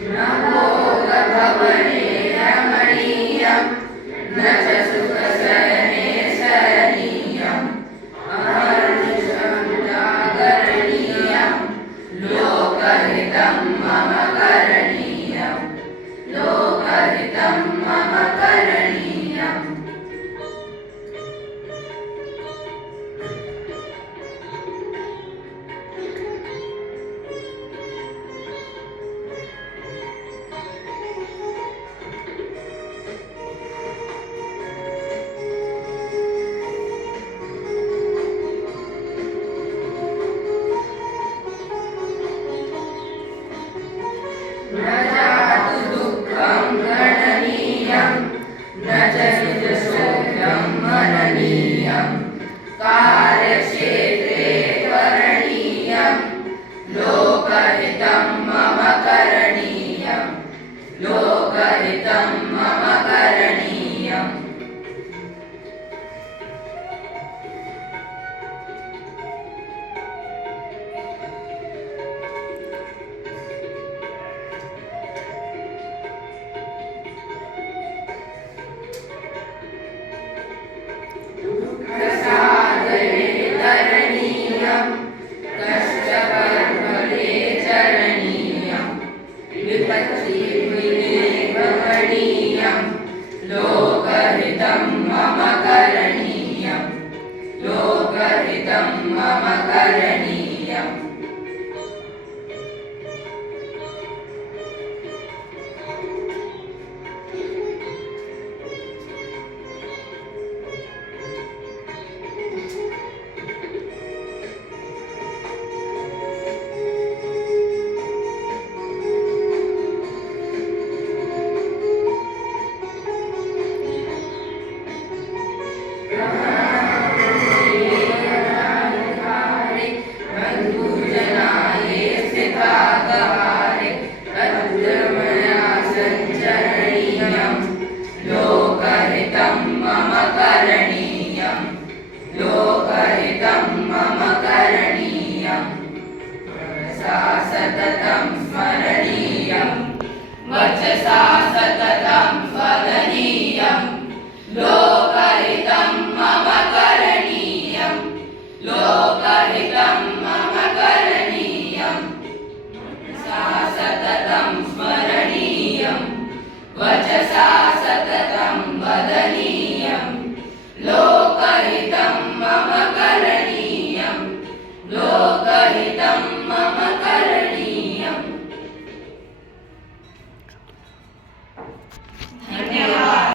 न भोगभवने रमणीयं न च सुखसहने सहनीयम् अहर्निशं जागरणीयं लोकहितं मम करणीयं लोकहितं मम करणीयम् न जातु दुःखं गणनीयं न च सुखसौख्यं मननीयं कार्यक्षेत्रे करणीयं लोकहितं मम करणीयं लोकहितं मम करणीयम् प्रसादये तरणीयं कष्टकर्मले चरणीयं विपत्तिविनिर्वहणीयं लोकहितं मम करणीयं लोकहितं मम करणीयम् बन्धुजनाये स्थितागहारे भद्रमया सञ्चरणीयं लोकहितं मम करणीयं लोकहितं मम करणीयम् मनसा सततं स्मरणीयं वचसा सततं वदनीयं लोकहितं मम करणीयं लोकहितं मम करणीयं मनसा सततं स्मरणीयं वचसा सततं वदनीयं